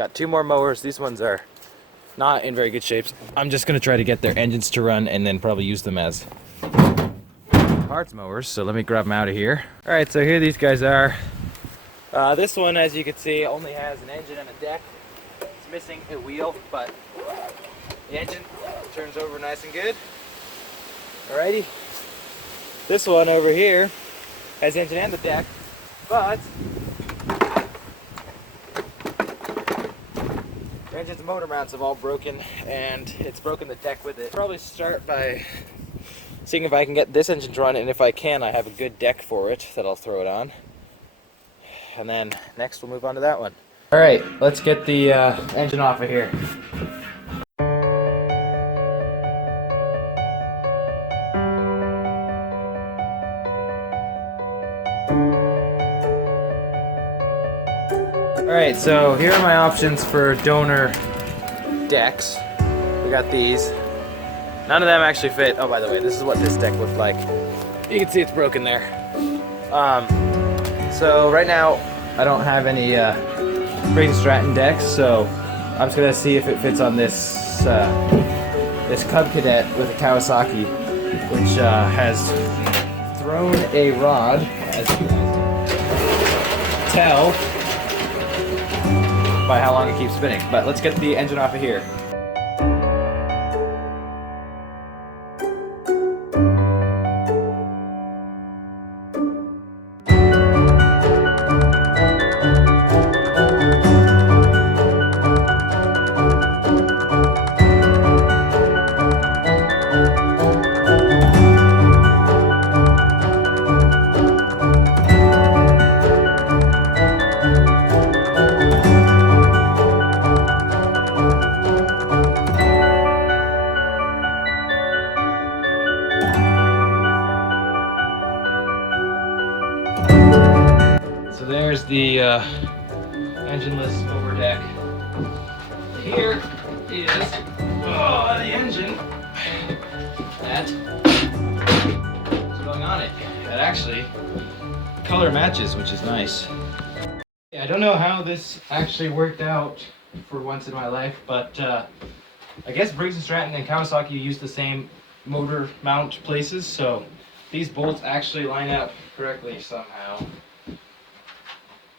Got 2 more mowers. These ones are not in very good shape. I'm just gonna try to get their engines to run and then probably use them as parts mowers. So let me grab them out of here. All right, so here these guys are. This one, as you can see, only has an engine and a deck. It's missing a wheel, but the engine turns over nice and good. Alrighty. This one over here has engine and the deck, but the engine's and motor mounts have all broken, and it's broken the deck with it. Probably start by seeing if I can get this engine to run, and if I can, I have a good deck for it that I'll throw it on. And then next we'll move on to that one. Alright, let's get the engine off of here. Alright, so here are my options for donor decks. We got these. None of them actually fit. Oh, by the way, this is what this deck looked like. You can see it's broken there. So right now, I don't have any Briggs & Stratton decks, so I'm just gonna see if it fits on this this Cub Cadet with a Kawasaki, which has thrown a rod, as you guys can tell by how long it keeps spinning. But let's get the engine off of here. So there's the engineless overdeck. Here is the engine that's going on it. It actually color matches, which is nice. Yeah, I don't know how this actually worked out for once in my life, but I guess Briggs & Stratton and Kawasaki use the same motor mount places, so these bolts actually line up correctly somehow.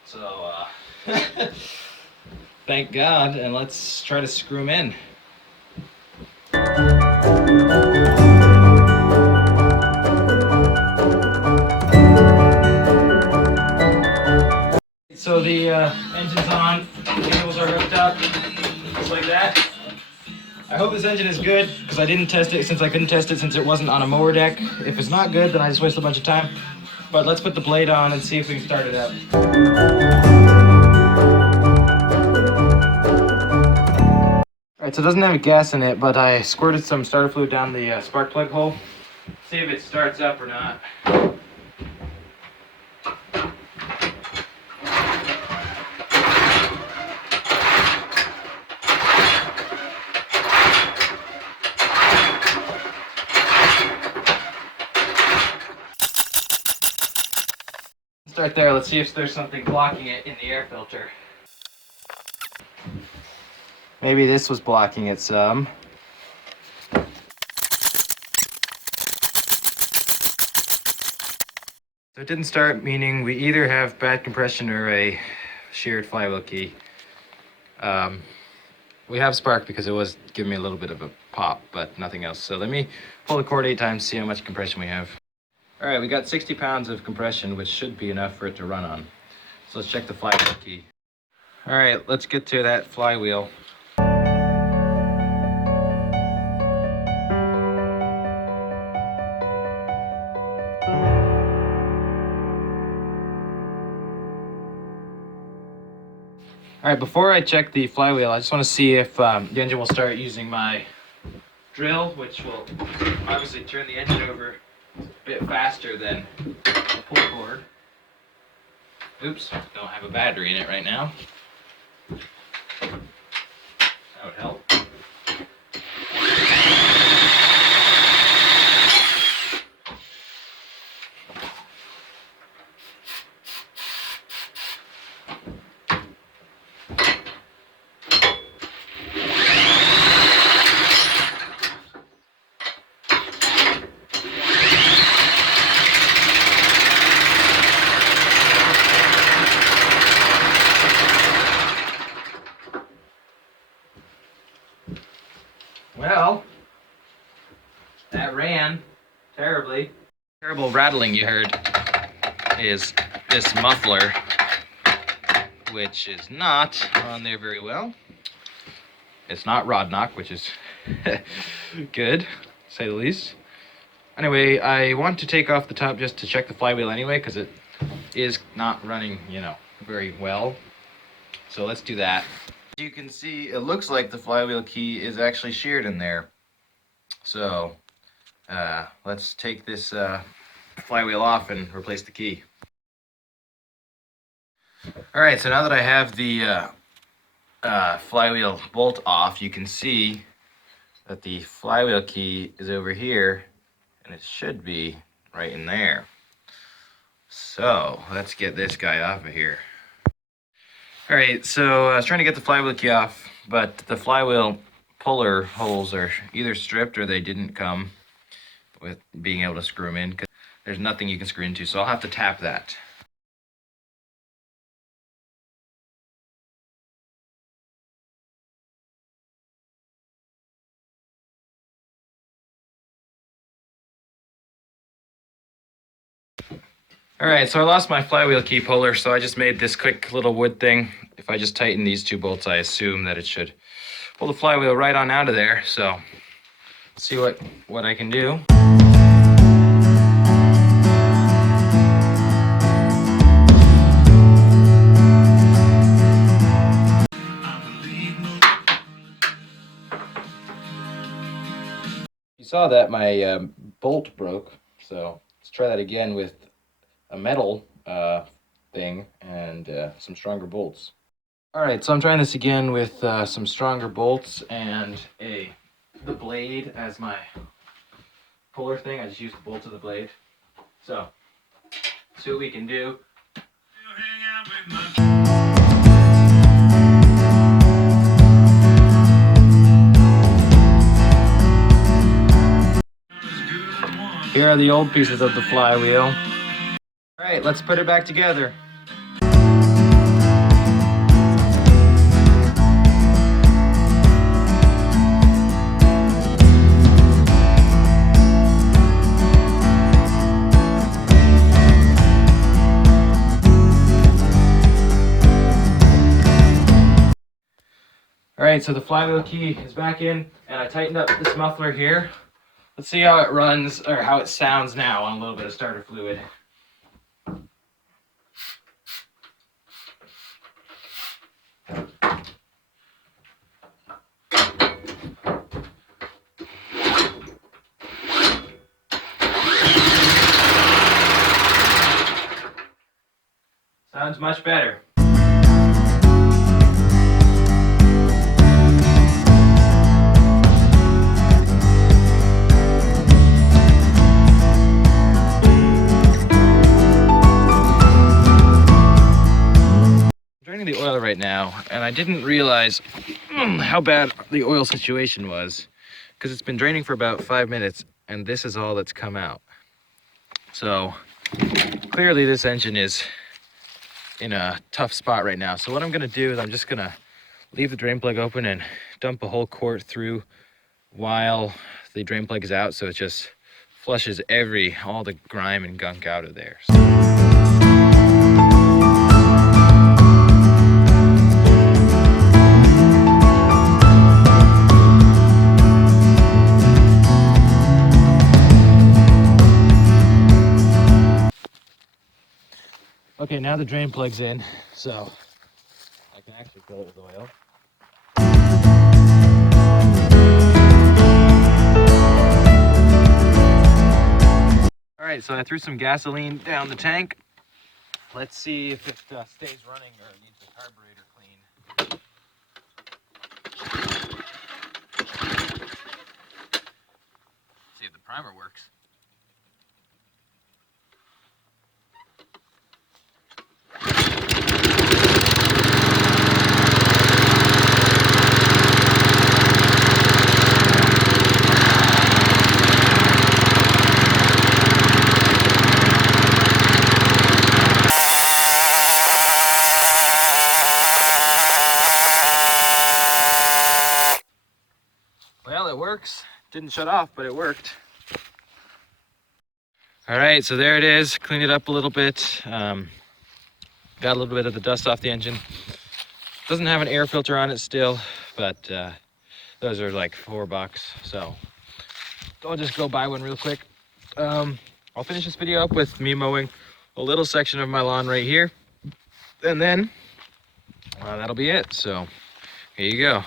So, thank God, and let's try to screw them in. So the engine's on, the cables are hooked up, just like that. I hope this engine is good, because I didn't test it since I couldn't test it since it wasn't on a mower deck. If it's not good, then I just wasted a bunch of time. But let's put the blade on and see if we can start it up. Alright, so it doesn't have gas in it, but I squirted some starter fluid down the spark plug hole. See if it starts up or not. Start there, let's see if there's something blocking it in the air filter. Maybe this was blocking it some. So it didn't start, meaning we either have bad compression or a sheared flywheel key. We have spark because it was giving me a little bit of a pop, but nothing else. So let me pull the cord 8 times, see how much compression we have. All right, we got 60 pounds of compression, which should be enough for it to run on. So let's check the flywheel key. All right, let's get to that flywheel. All right, before I check the flywheel, I just want to see if the engine will start using my drill, which will obviously turn the engine over a bit faster than the pull cord. Oops, don't have a battery in it right now. That would help. Well, that ran terribly. Terrible rattling you heard is this muffler, which is not on there very well. It's not rod knock, which is good, to say the least. Anyway, I want to take off the top just to check the flywheel anyway, because it is not running, very well. So let's do that. As you can see, it looks like the flywheel key is actually sheared in there. So let's take this flywheel off and replace the key. Alright, so now that I have the flywheel bolt off, you can see that the flywheel key is over here, and it should be right in there. So let's get this guy off of here. Alright, so I was trying to get the flywheel key off, but the flywheel puller holes are either stripped or they didn't come with being able to screw them in, because there's nothing you can screw into, so I'll have to tap that. Alright, so I lost my flywheel key puller, so I just made this quick little wood thing. If I just tighten these two bolts, I assume that it should pull the flywheel right on out of there. So, let's see what I can do. You saw that my bolt broke, so let's try that again with a metal thing and some stronger bolts. Alright, so I'm trying this again with some stronger bolts and the blade as my puller thing. I just used the bolts of the blade. So, see what we can do. Here are the old pieces of the flywheel. Alright, let's put it back together. Alright, so the flywheel key is back in, and I tightened up this muffler here. Let's see how it runs, or how it sounds now on a little bit of starter fluid. Sounds much better. Draining the oil right now, and I didn't realize how bad the oil situation was, because it's been draining for about 5 minutes, and this is all that's come out. So clearly this engine is in a tough spot right now. So what I'm going to do is I'm just going to leave the drain plug open and dump a whole quart through while the drain plug is out, so it just flushes all the grime and gunk out of there. Okay, now the drain plug's in, so I can actually fill it with oil. Alright, so I threw some gasoline down the tank. Let's see if it stays running or needs the carburetor clean. See if the primer works. Well, it works. Didn't shut off, but it worked. All right, so there it is. Cleaned it up a little bit. Got a little bit of the dust off the engine. Doesn't have an air filter on it still, but those are like $4. So I'll just go buy one real quick. I'll finish this video up with me mowing a little section of my lawn right here. And then that'll be it. So here you go.